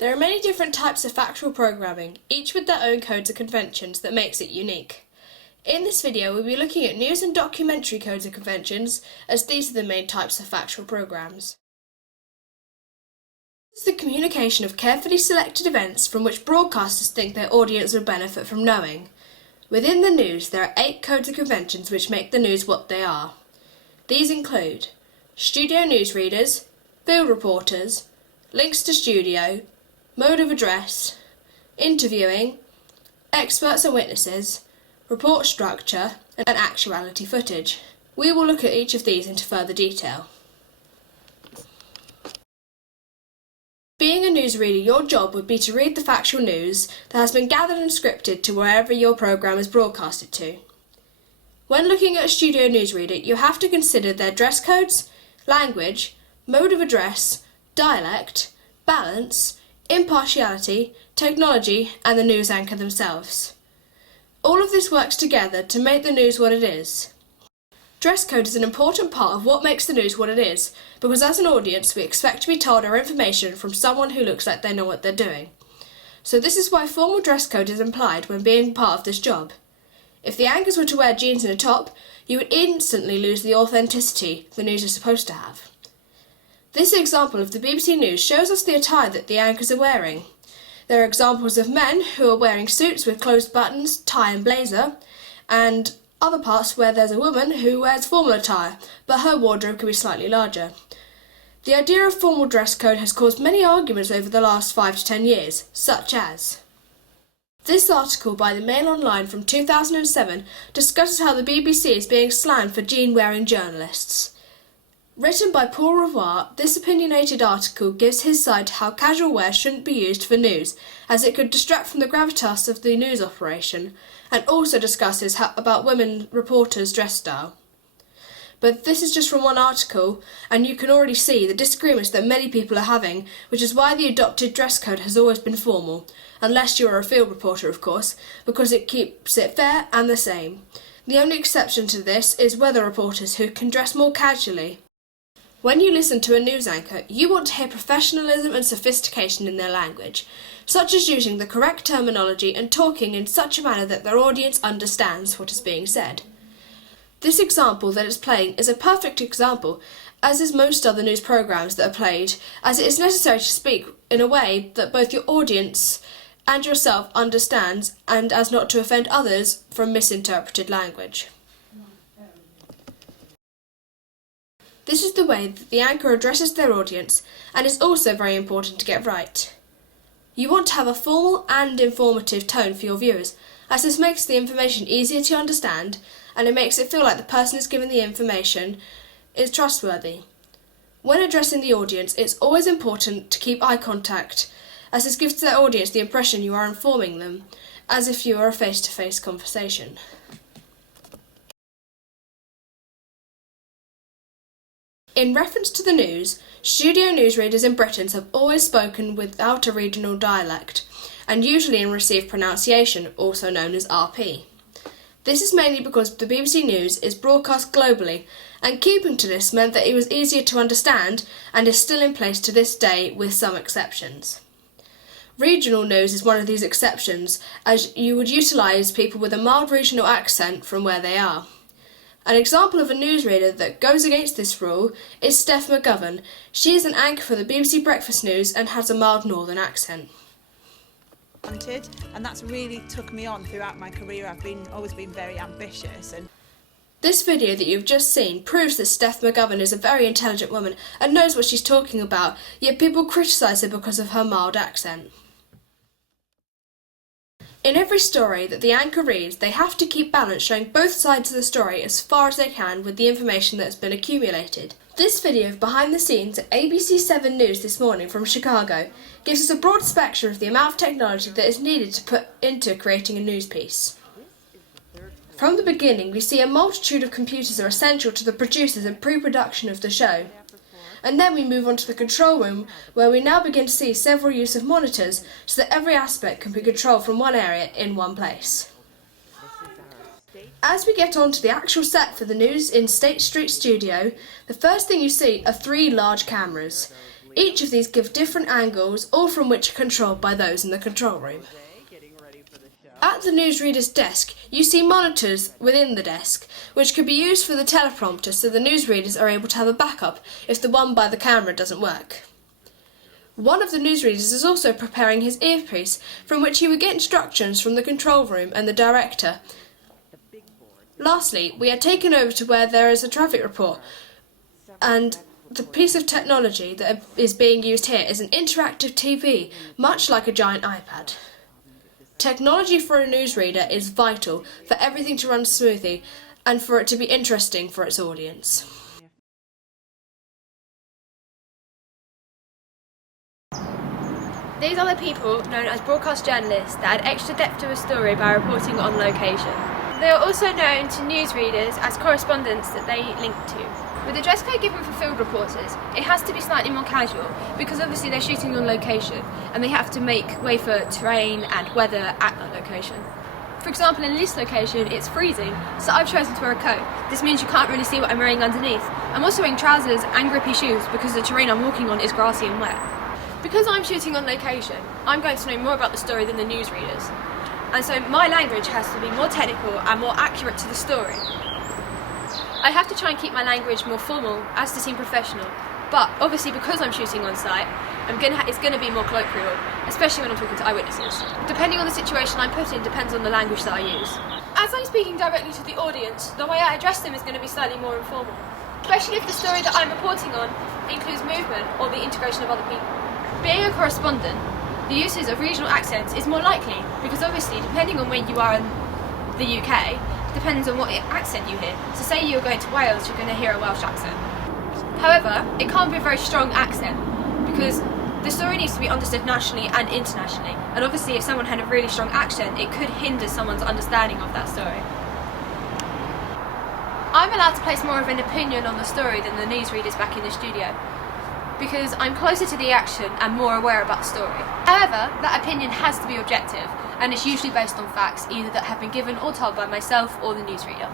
There are many different types of factual programming, each with their own codes and conventions that makes it unique. In this video, we'll be looking at news and documentary codes and conventions, as these are the main types of factual programs. This is the communication of carefully selected events from which broadcasters think their audience would benefit from knowing. Within the news, there are 8 codes and conventions which make the news what they are. These include studio newsreaders, field reporters, links to studio, mode of address, interviewing, experts and witnesses, report structure, and actuality footage. We will look at each of these into further detail. Being a newsreader, your job would be to read the factual news that has been gathered and scripted to wherever your programme is broadcasted to. When looking at a studio newsreader, you have to consider their dress codes, language, mode of address, dialect, balance, impartiality, technology, and the news anchor themselves. All of this works together to make the news what it is. Dress code is an important part of what makes the news what it is, because as an audience we expect to be told our information from someone who looks like they know what they're doing. So this is why formal dress code is implied when being part of this job. If the anchors were to wear jeans and a top, you would instantly lose the authenticity the news is supposed to have. This example of the BBC News shows us the attire that the anchors are wearing. There are examples of men who are wearing suits with closed buttons, tie and blazer, and other parts where there's a woman who wears formal attire, but her wardrobe can be slightly larger. The idea of formal dress code has caused many arguments over the last 5 to 10 years, such as this article by the Mail Online from 2007 discusses how the BBC is being slammed for jean-wearing journalists. Written by Paul Revoir, this opinionated article gives his side to how casual wear shouldn't be used for news, as it could distract from the gravitas of the news operation, and also discusses about women reporters' dress style. But this is just from one article, and you can already see the disagreements that many people are having, which is why the adopted dress code has always been formal, unless you're a field reporter of course, because it keeps it fair and the same. The only exception to this is weather reporters who can dress more casually. When you listen to a news anchor, you want to hear professionalism and sophistication in their language, such as using the correct terminology and talking in such a manner that their audience understands what is being said. This example that it's playing is a perfect example, as is most other news programmes that are played, as it is necessary to speak in a way that both your audience and yourself understands, and as not to offend others from misinterpreted language. This is the way that the anchor addresses their audience, and is also very important to get right. You want to have a formal and informative tone for your viewers, as this makes the information easier to understand, and it makes it feel like the person who's given the information is trustworthy. When addressing the audience, it's always important to keep eye contact, as this gives their audience the impression you are informing them, as if you were a face-to-face conversation. In reference to the news, studio newsreaders in Britain have always spoken without a regional dialect, and usually in received pronunciation, also known as RP. This is mainly because the BBC News is broadcast globally, and keeping to this meant that it was easier to understand and is still in place to this day with some exceptions. Regional news is one of these exceptions, as you would utilise people with a mild regional accent from where they are. An example of a newsreader that goes against this rule is Steph McGovern. She is an anchor for the BBC Breakfast News and has a mild northern accent. And that's really took me on throughout my career. I've always been very ambitious. This video that you've just seen proves that Steph McGovern is a very intelligent woman and knows what she's talking about, yet people criticise her because of her mild accent. In every story that the anchor reads, they have to keep balance, showing both sides of the story as far as they can with the information that has been accumulated. This video of behind the scenes at ABC 7 News this morning from Chicago gives us a broad spectrum of the amount of technology that is needed to put into creating a news piece. From the beginning, we see a multitude of computers are essential to the producers and pre-production of the show. And then we move on to the control room, where we now begin to see several use of monitors so that every aspect can be controlled from one area in one place. As we get on to the actual set for the news in State Street Studio, the first thing you see are 3 large cameras. Each of these give different angles, all from which are controlled by those in the control room. At the newsreader's desk, you see monitors within the desk, which could be used for the teleprompter so the newsreaders are able to have a backup if the one by the camera doesn't work. One of the newsreaders is also preparing his earpiece, from which he would get instructions from the control room and the director. Lastly, we are taken over to where there is a traffic report, and the piece of technology that is being used here is an interactive TV, much like a giant iPad. Technology for a newsreader is vital for everything to run smoothly and for it to be interesting for its audience. These are the people known as broadcast journalists that add extra depth to a story by reporting on location. They are also known to newsreaders as correspondents that they link to. With the dress code given for field reporters, it has to be slightly more casual because obviously they're shooting on location and they have to make way for terrain and weather at that location. For example, in this location it's freezing, so I've chosen to wear a coat. This means you can't really see what I'm wearing underneath. I'm also wearing trousers and grippy shoes because the terrain I'm walking on is grassy and wet. Because I'm shooting on location, I'm going to know more about the story than the newsreaders. And so my language has to be more technical and more accurate to the story. I have to try and keep my language more formal as to seem professional, but obviously because I'm shooting on site, it's going to be more colloquial, especially when I'm talking to eyewitnesses. Depending on the situation I'm put in depends on the language that I use. As I'm speaking directly to the audience, the way I address them is going to be slightly more informal, especially if the story that I'm reporting on includes movement or the integration of other people. Being a correspondent, the uses of regional accents is more likely because obviously depending on where you are in the UK, depends on what accent you hear. So say you're going to Wales, you're going to hear a Welsh accent. However, it can't be a very strong accent because the story needs to be understood nationally and internationally. And obviously if someone had a really strong accent, it could hinder someone's understanding of that story. I'm allowed to place more of an opinion on the story than the newsreaders back in the studio because I'm closer to the action and more aware about the story. However, that opinion has to be objective, and it's usually based on facts either that have been given or told by myself or the newsreader.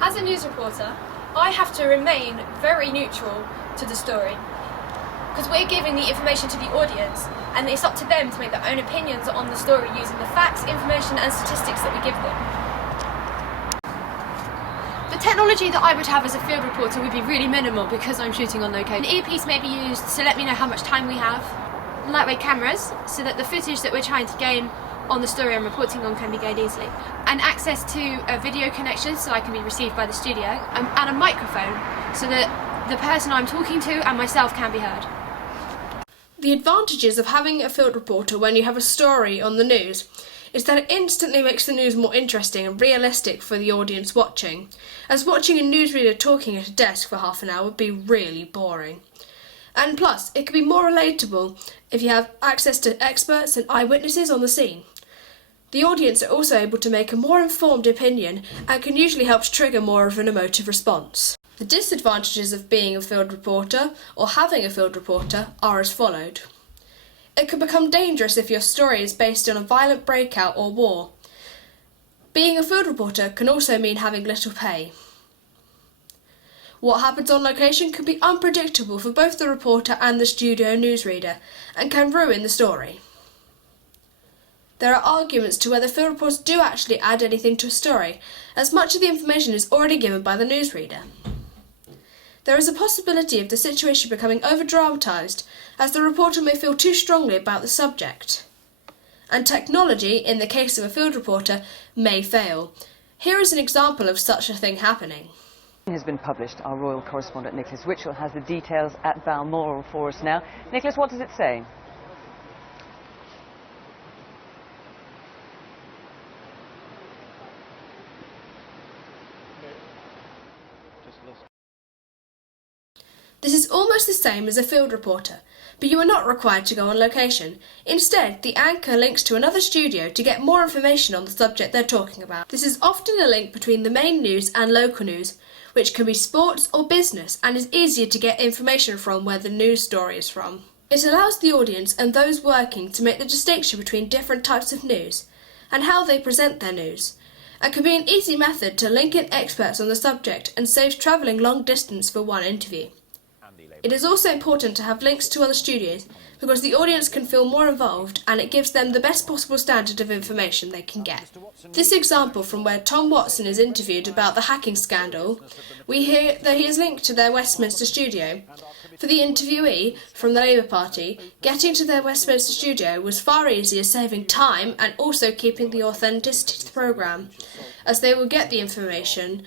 As a news reporter, I have to remain very neutral to the story because we're giving the information to the audience and it's up to them to make their own opinions on the story using the facts, information and statistics that we give them. The technology that I would have as a field reporter would be really minimal because I'm shooting on location. An earpiece may be used to let me know how much time we have. Lightweight cameras so that the footage that we're trying to gain on the story I'm reporting on can be gained easily. And access to a video connection so I can be received by the studio. And a microphone so that the person I'm talking to and myself can be heard. The advantages of having a field reporter when you have a story on the news is that it instantly makes the news more interesting and realistic for the audience watching, as watching a newsreader talking at a desk for half an hour would be really boring. And plus, it can be more relatable if you have access to experts and eyewitnesses on the scene. The audience are also able to make a more informed opinion and can usually help to trigger more of an emotive response. The disadvantages of being a field reporter or having a field reporter are as followed. It can become dangerous if your story is based on a violent breakout or war. Being a field reporter can also mean having little pay. What happens on location can be unpredictable for both the reporter and the studio newsreader and can ruin the story. There are arguments to whether field reports do actually add anything to a story, as much of the information is already given by the newsreader. There is a possibility of the situation becoming over-dramatised, as the reporter may feel too strongly about the subject. And technology, in the case of a field reporter, may fail. Here is an example of such a thing happening. Has been published. Our royal correspondent Nicholas Witchell has the details at Balmoral for us now. Nicholas, what does it say? This is almost the same as a field reporter, but you are not required to go on location. Instead, the anchor links to another studio to get more information on the subject they're talking about. This is often a link between the main news and local news, which can be sports or business and is easier to get information from where the news story is from. It allows the audience and those working to make the distinction between different types of news and how they present their news, and can be an easy method to link in experts on the subject and saves travelling long distance for one interview. it is also important to have links to other studios because the audience can feel more involved and it gives them the best possible standard of information they can get. This example from where Tom Watson is interviewed about the hacking scandal, we hear that he is linked to their Westminster studio. For the interviewee from the Labour Party, getting to their Westminster studio was far easier, saving time and also keeping the authenticity to the programme, as they will get the information.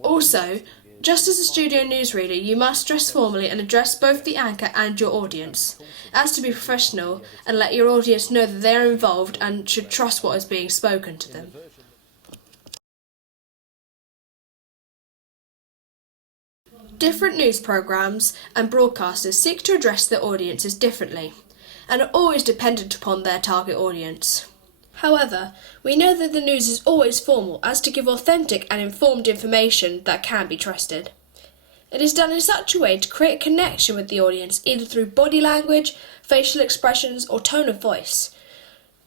Also, just as a studio newsreader, you must dress formally and address both the anchor and your audience, as to be professional and let your audience know that they are involved and should trust what is being spoken to them. Different news programmes and broadcasters seek to address their audiences differently, and are always dependent upon their target audience. However, we know that the news is always formal as to give authentic and informed information that can be trusted. It is done in such a way to create a connection with the audience either through body language, facial expressions or tone of voice.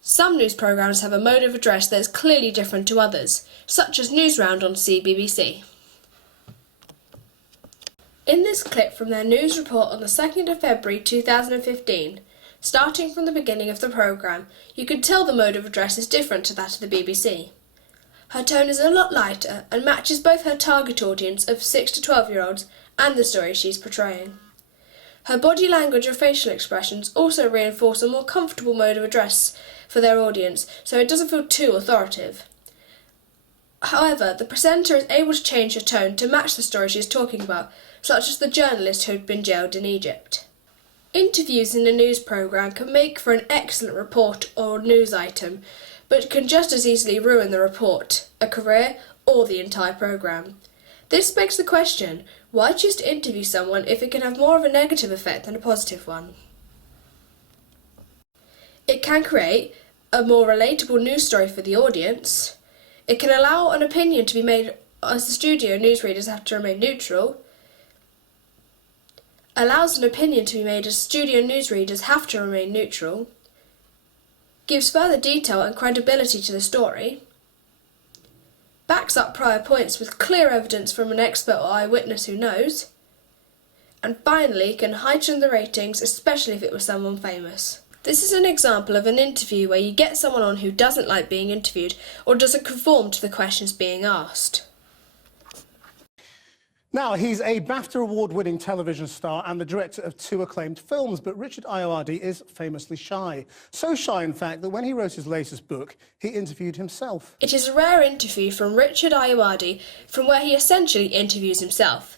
Some news programmes have a mode of address that is clearly different to others, such as Newsround on CBBC. In this clip from their news report on the 2nd of February 2015, starting from the beginning of the programme, you can tell the mode of address is different to that of the BBC. Her tone is a lot lighter and matches both her target audience of 6 to 12-year-olds and the story she's portraying. Her body language or facial expressions also reinforce a more comfortable mode of address for their audience, so it doesn't feel too authoritative. However, the presenter is able to change her tone to match the story she is talking about, such as the journalist who had been jailed in Egypt. Interviews in a news programme can make for an excellent report or news item, but can just as easily ruin the report, a career, or the entire programme. This begs the question, why choose to interview someone if it can have more of a negative effect than a positive one? It can create a more relatable news story for the audience. It can allow an opinion to be made as the studio newsreaders have to remain neutral. Allows an opinion to be made as studio newsreaders have to remain neutral. Gives further detail and credibility to the story. Backs up prior points with clear evidence from an expert or eyewitness who knows. And finally can heighten the ratings, especially if it was someone famous. This is an example of an interview where you get someone on who doesn't like being interviewed or doesn't conform to the questions being asked. Now, he's a BAFTA award-winning television star and the director of 2 acclaimed films, but Richard Ayoade is famously shy. So shy, in fact, that when he wrote his latest book, he interviewed himself. It is a rare interview from Richard Ayoade, from where he essentially interviews himself.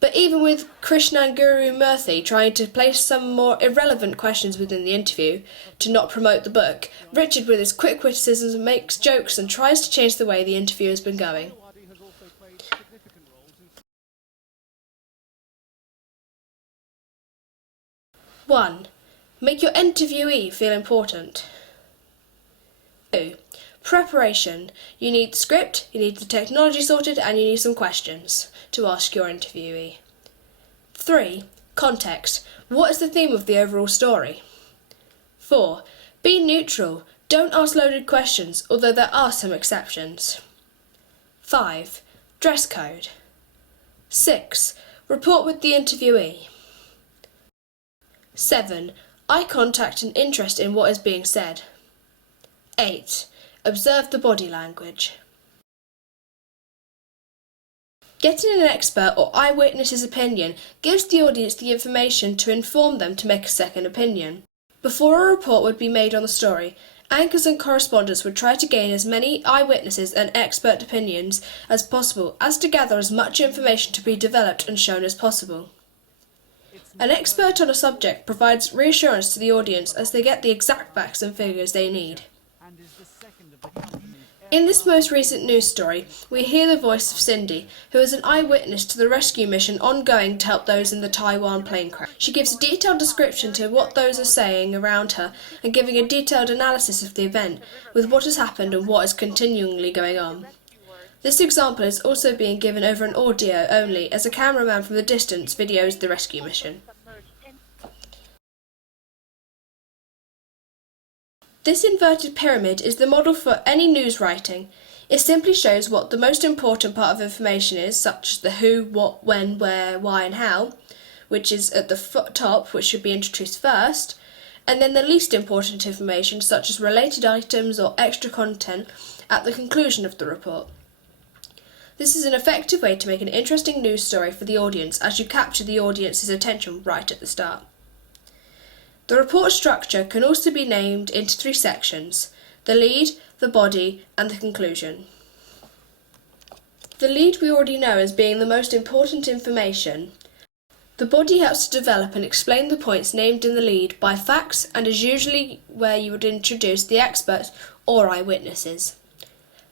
But even with Krishnan Guru Murthy trying to place some more irrelevant questions within the interview to not promote the book, Richard, with his quick witticisms, makes jokes and tries to change the way the interview has been going. One, make your interviewee feel important. 2, preparation. You need the script, you need the technology sorted, and you need some questions to ask your interviewee. 3, context. What is the theme of the overall story? 4, be neutral. Don't ask loaded questions, although there are some exceptions. 5, dress code. 6, report with the interviewee. 7, eye contact and interest in what is being said. 8, observe the body language. Getting an expert or eyewitness's opinion gives the audience the information to inform them to make a second opinion. Before a report would be made on the story, anchors and correspondents would try to gain as many eyewitnesses and expert opinions as possible, as to gather as much information to be developed and shown as possible. An expert on a subject provides reassurance to the audience as they get the exact facts and figures they need. In this most recent news story, we hear the voice of Cindy, who is an eyewitness to the rescue mission ongoing to help those in the Taiwan plane crash. She gives a detailed description to what those are saying around her and giving a detailed analysis of the event, with what has happened and what is continually going on. This example is also being given over an audio only, as a cameraman from the distance videos the rescue mission. This inverted pyramid is the model for any news writing. It simply shows what the most important part of information is, such as the who, what, when, where, why and how, which is at the top, which should be introduced first, and then the least important information, such as related items or extra content, at the conclusion of the report. This is an effective way to make an interesting news story for the audience, as you capture the audience's attention right at the start. The report structure can also be named into 3 sections: the lead, the body, and the conclusion. The lead we already know as being the most important information. The body helps to develop and explain the points named in the lead by facts and is usually where you would introduce the experts or eyewitnesses.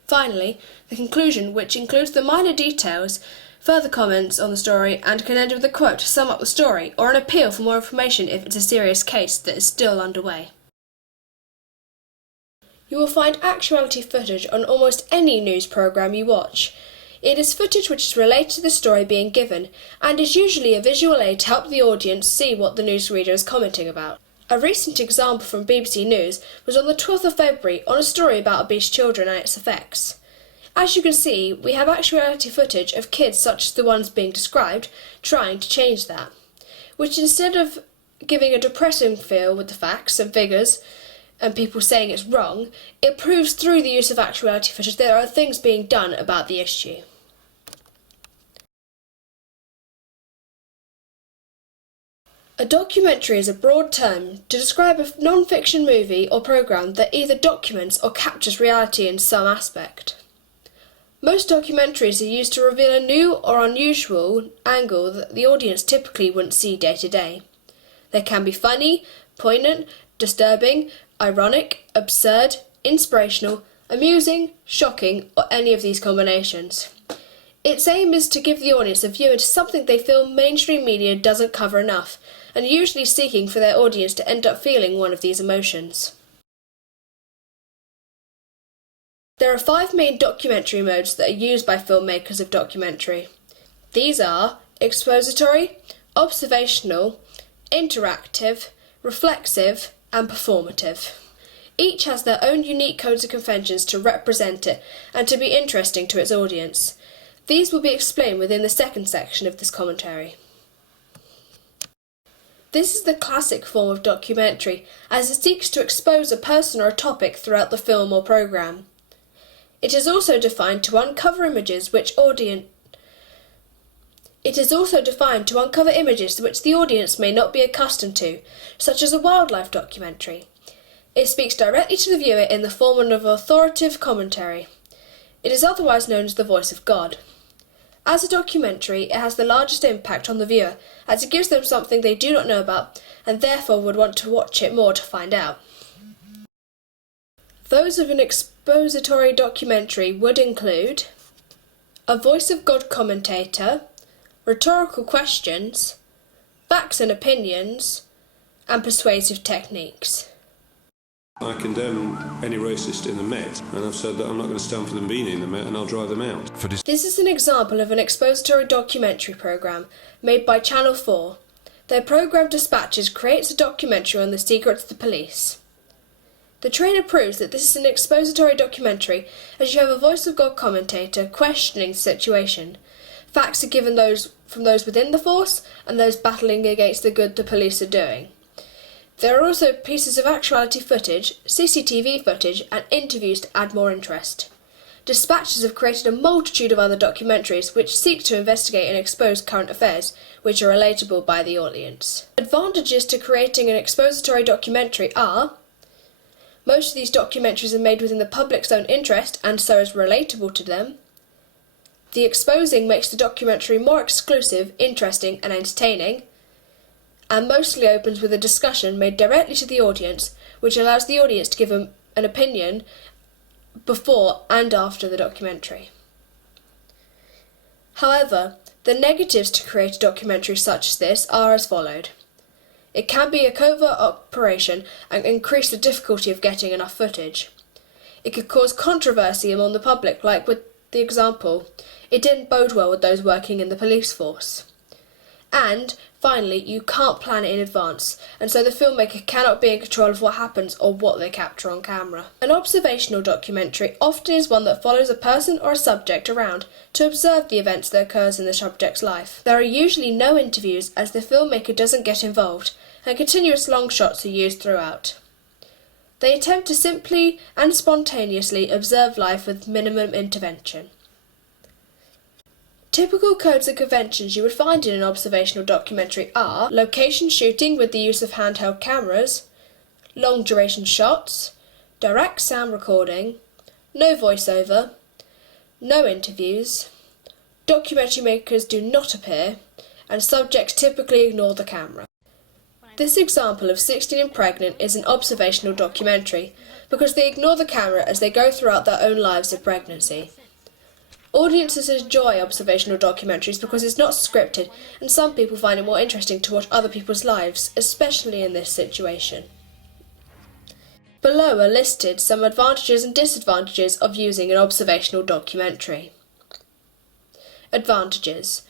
Finally, the conclusion, which includes the minor details, further comments on the story, and can end with a quote to sum up the story, or an appeal for more information if it's a serious case that is still underway. You will find actuality footage on almost any news programme you watch. It is footage which is related to the story being given, and is usually a visual aid to help the audience see what the newsreader is commenting about. A recent example from BBC News was on the 12th of February on a story about obese children and its effects. As you can see, we have actuality footage of kids such as the ones being described trying to change that, which instead of giving a depressing feel with the facts and figures and people saying it's wrong, it proves through the use of actuality footage there are things being done about the issue. A documentary is a broad term to describe a non-fiction movie or programme that either documents or captures reality in some aspect. Most documentaries are used to reveal a new or unusual angle that the audience typically wouldn't see day to day. They can be funny, poignant, disturbing, ironic, absurd, inspirational, amusing, shocking, or any of these combinations. Its aim is to give the audience a view into something they feel mainstream media doesn't cover enough, and usually seeking for their audience to end up feeling one of these emotions. There are 5 main documentary modes that are used by filmmakers of documentary. These are expository, observational, interactive, reflexive, and performative. Each has their own unique codes and conventions to represent it and to be interesting to its audience. These will be explained within the second section of this commentary. This is the classic form of documentary, as it seeks to expose a person or a topic throughout the film or programme. It is also defined to uncover images which the audience may not be accustomed to, such as a wildlife documentary. It speaks directly to the viewer in the form of authoritative commentary. It is otherwise known as the voice of God. As a documentary, it has the largest impact on the viewer, as it gives them something they do not know about, and therefore would want to watch it more to find out. Those of an expository documentary would include a voice of God commentator, rhetorical questions, facts and opinions, and persuasive techniques. I condemn any racist in the Met, and I've said that I'm not going to stand for them being in the Met, and I'll drive them out. This is an example of an expository documentary programme made by Channel 4. Their programme Dispatches creates a documentary on the secrets of the police. The trailer proves that this is an expository documentary, as you have a voice of God commentator questioning the situation. Facts are given from those within the force and those battling against the good the police are doing. There are also pieces of actuality footage, CCTV footage, and interviews to add more interest. Dispatches have created a multitude of other documentaries which seek to investigate and expose current affairs, which are relatable by the audience. Advantages to creating an expository documentary are: most of these documentaries are made within the public's own interest and so is relatable to them. The exposing makes the documentary more exclusive, interesting, and entertaining, and mostly opens with a discussion made directly to the audience, which allows the audience to give an opinion before and after the documentary. However, the negatives to create a documentary such as this are as followed. It can be a covert operation and increase the difficulty of getting enough footage. It could cause controversy among the public, like with the example, it didn't bode well with those working in the police force. And Finally, you can't plan it in advance, and so the filmmaker cannot be in control of what happens or what they capture on camera. An observational documentary often is one that follows a person or a subject around to observe the events that occurs in the subject's life. There are usually no interviews as the filmmaker doesn't get involved, and continuous long shots are used throughout. They attempt to simply and spontaneously observe life with minimum intervention. Typical codes and conventions you would find in an observational documentary are location shooting with the use of handheld cameras, long duration shots, direct sound recording, no voiceover, no interviews, documentary makers do not appear, and subjects typically ignore the camera. This example of 16 and Pregnant is an observational documentary because they ignore the camera as they go throughout their own lives of pregnancy. Audiences enjoy observational documentaries because it's not scripted, and some people find it more interesting to watch other people's lives, especially in this situation. Below are listed some advantages and disadvantages of using an observational documentary. Advantages.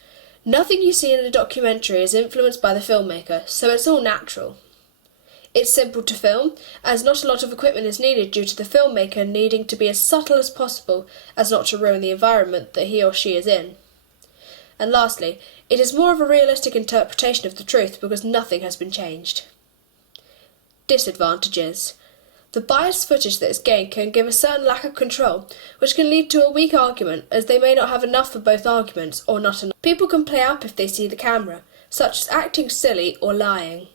Nothing you see in a documentary is influenced by the filmmaker, so it's all natural. It's simple to film, as not a lot of equipment is needed due to the filmmaker needing to be as subtle as possible as not to ruin the environment that he or she is in. And lastly, it is more of a realistic interpretation of the truth because nothing has been changed. Disadvantages. The biased footage that is gained can give a certain lack of control, which can lead to a weak argument as they may not have enough for both arguments or not enough. People can play up if they see the camera, such as acting silly or lying.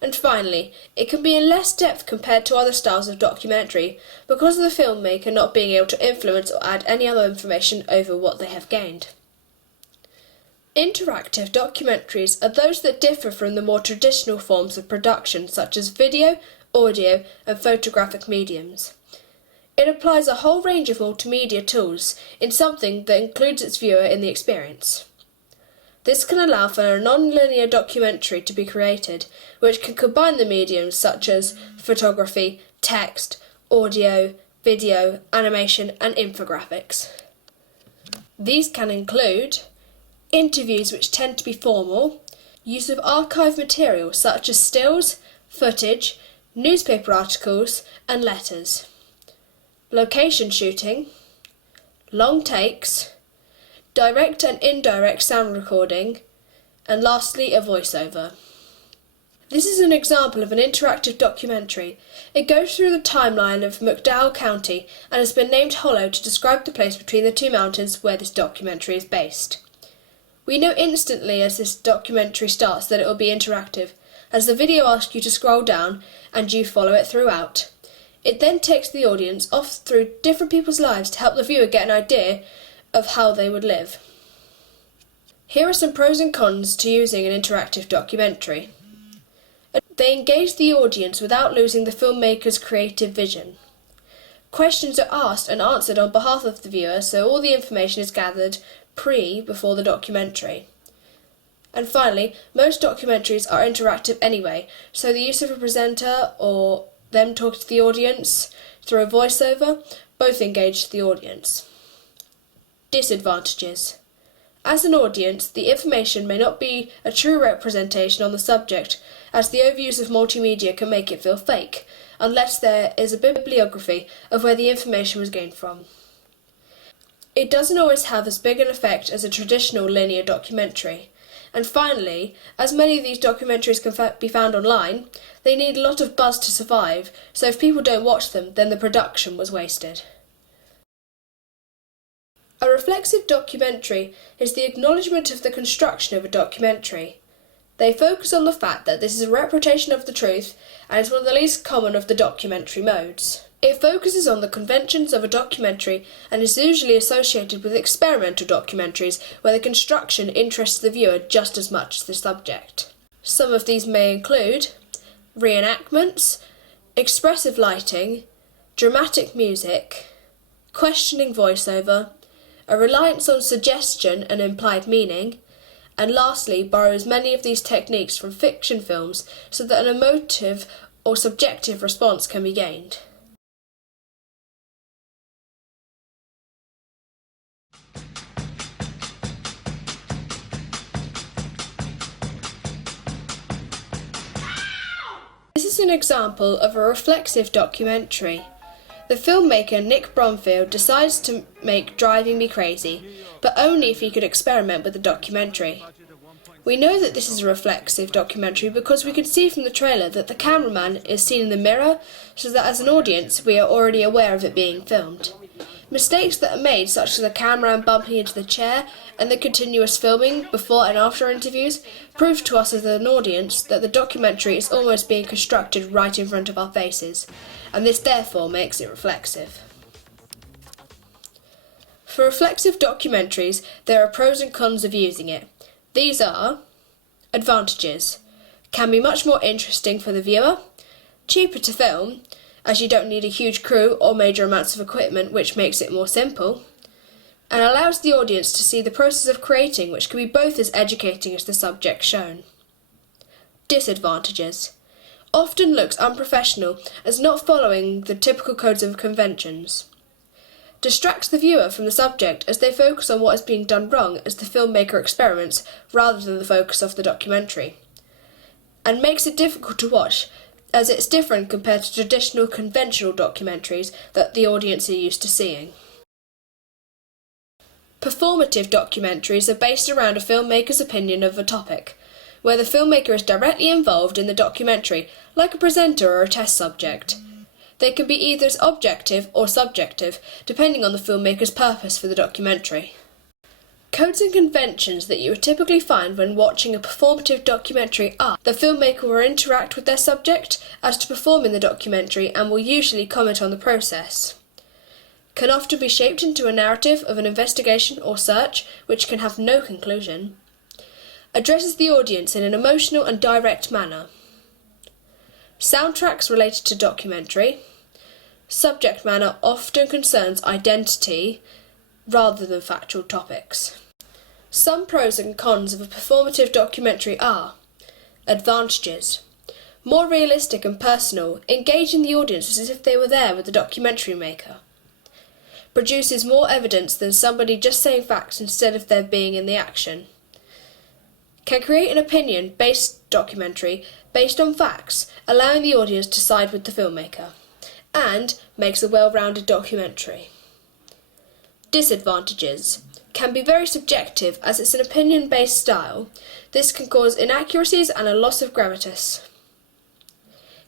And finally, it can be in less depth compared to other styles of documentary because of the filmmaker not being able to influence or add any other information over what they have gained. Interactive documentaries are those that differ from the more traditional forms of production such as video, audio and photographic mediums. It applies a whole range of multimedia tools in something that includes its viewer in the experience. This can allow for a non-linear documentary to be created, which can combine the mediums such as photography, text, audio, video, animation and infographics. These can include interviews which tend to be formal, use of archive material such as stills, footage, newspaper articles and letters, location shooting, long takes, direct and indirect sound recording, and lastly a voiceover. This is an example of an interactive documentary. It goes through the timeline of McDowell County and has been named Hollow to describe the place between the two mountains where this documentary is based. We know instantly as this documentary starts that it will be interactive, as the video asks you to scroll down and you follow it throughout. It then takes the audience off through different people's lives to help the viewer get an idea of how they would live. Here are some pros and cons to using an interactive documentary. They engage the audience without losing the filmmaker's creative vision. Questions are asked and answered on behalf of the viewer, so all the information is gathered before the documentary. And finally, most documentaries are interactive anyway, so the use of a presenter or them talking to the audience through a voiceover both engage the audience. Disadvantages. As an audience, the information may not be a true representation on the subject, as the overuse of multimedia can make it feel fake, unless there is a bibliography of where the information was gained from. It doesn't always have as big an effect as a traditional linear documentary. And finally, as many of these documentaries can be found online, they need a lot of buzz to survive, so if people don't watch them, then the production was wasted. A reflexive documentary is the acknowledgement of the construction of a documentary. They focus on the fact that this is a representation of the truth and is one of the least common of the documentary modes. It focuses on the conventions of a documentary and is usually associated with experimental documentaries where the construction interests the viewer just as much as the subject. Some of these may include reenactments, expressive lighting, dramatic music, questioning voiceover, a reliance on suggestion and implied meaning, and lastly borrows many of these techniques from fiction films so that an emotive or subjective response can be gained. an example of a reflexive documentary. The filmmaker Nick Bromfield decides to make Driving Me Crazy, but only if he could experiment with the documentary. We know that this is a reflexive documentary because we can see from the trailer that the cameraman is seen in the mirror, so that as an audience we are already aware of it being filmed. Mistakes that are made, such as the cameraman bumping into the chair and the continuous filming before and after interviews, prove to us as an audience that the documentary is almost being constructed right in front of our faces, and this therefore makes it reflexive. For reflexive documentaries, there are pros and cons of using it. These are: advantages. Can be much more interesting for the viewer, cheaper to film, as you don't need a huge crew or major amounts of equipment, which makes it more simple, and allows the audience to see the process of creating, which can be both as educating as the subject shown. Disadvantages. Often looks unprofessional as not following the typical codes of conventions. Distracts the viewer from the subject as they focus on what is being done wrong as the filmmaker experiments rather than the focus of the documentary. And makes it difficult to watch as it's different compared to traditional conventional documentaries that the audience are used to seeing. Performative documentaries are based around a filmmaker's opinion of a topic, where the filmmaker is directly involved in the documentary, like a presenter or a test subject. They can be either objective or subjective, depending on the filmmaker's purpose for the documentary. Codes and conventions that you would typically find when watching a performative documentary are: the filmmaker will interact with their subject as to perform in the documentary and will usually comment on the process. Can often be shaped into a narrative of an investigation or search, which can have no conclusion. Addresses the audience in an emotional and direct manner. Soundtracks related to documentary. Subject matter often concerns identity rather than factual topics. Some pros and cons of a performative documentary are: advantages. More realistic and personal, engaging the audience as if they were there with the documentary maker. Produces more evidence than somebody just saying facts instead of there being in the action. Can create an opinion-based documentary based on facts, allowing the audience to side with the filmmaker, and makes a well-rounded documentary. Disadvantages. Can be very subjective as it's an opinion-based style. This can cause inaccuracies and a loss of gravitas.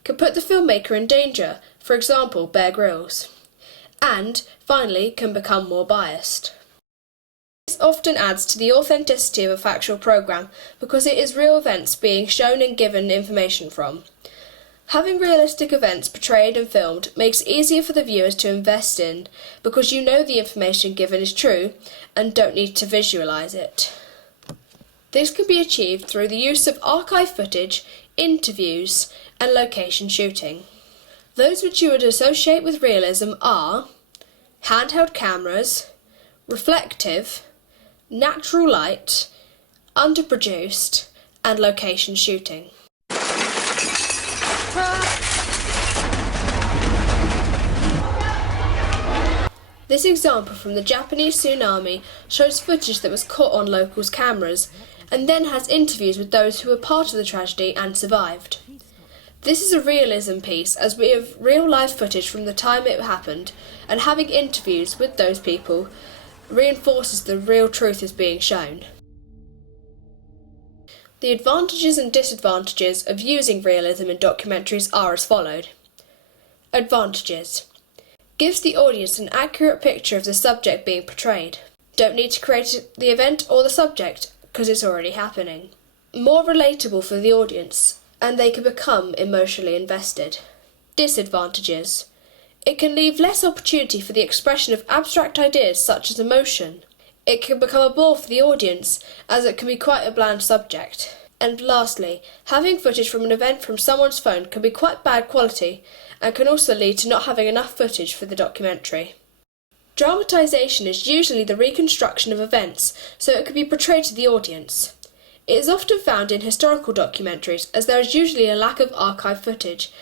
Can put the filmmaker in danger, for example Bear Grylls. And, finally, can become more biased. This often adds to the authenticity of a factual programme because it is real events being shown and given information from. Having realistic events portrayed and filmed makes it easier for the viewers to invest in because you know the information given is true and don't need to visualise it. This can be achieved through the use of archive footage, interviews and location shooting. Those which you would associate with realism are handheld cameras, reflective, natural light, underproduced and location shooting. This example from the Japanese tsunami shows footage that was caught on locals' cameras and then has interviews with those who were part of the tragedy and survived. This is a realism piece as we have real life footage from the time it happened, and having interviews with those people reinforces the real truth is being shown. The advantages and disadvantages of using realism in documentaries are as followed. Advantages. Gives the audience an accurate picture of the subject being portrayed. Don't need to create the event or the subject because it's already happening. More relatable for the audience, and they can become emotionally invested. Disadvantages. It can leave less opportunity for the expression of abstract ideas such as emotion. It can become a bore for the audience as it can be quite a bland subject. And lastly, having footage from an event from someone's phone can be quite bad quality and can also lead to not having enough footage for the documentary. Dramatisation is usually the reconstruction of events so it can be portrayed to the audience. It is often found in historical documentaries as there is usually a lack of archive footage,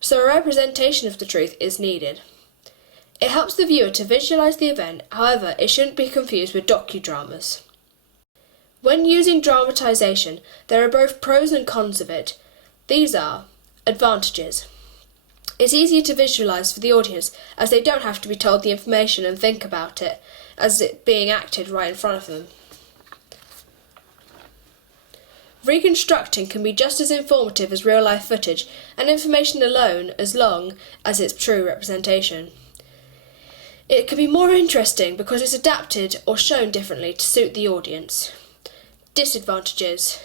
so a representation of the truth is needed. It helps the viewer to visualise the event, however it shouldn't be confused with docudramas. When using dramatisation, there are both pros and cons of it. These are: Advantages. It's easier to visualise for the audience as they don't have to be told the information and think about it as it being acted right in front of them. Reconstructing can be just as informative as real-life footage and information alone as long as it's true representation. It can be more interesting because it's adapted or shown differently to suit the audience. Disadvantages.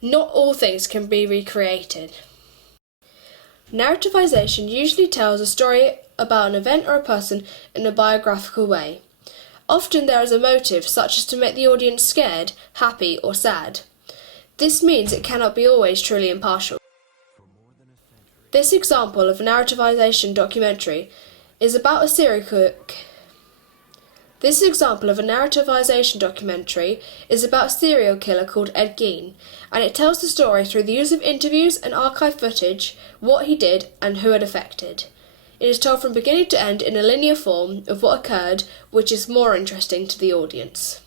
Not all things can be recreated. Narrativization usually tells a story about an event or a person in a biographical way. Often there is a motive such as to make the audience scared, happy or sad. This means it cannot be always truly impartial. This example of a narrativization documentary is about a serial killer. This example of a narrativization documentary is about a serial killer called Ed Gein, and it tells the story through the use of interviews and archive footage, what he did and who it affected. It is told from beginning to end in a linear form of what occurred, which is more interesting to the audience.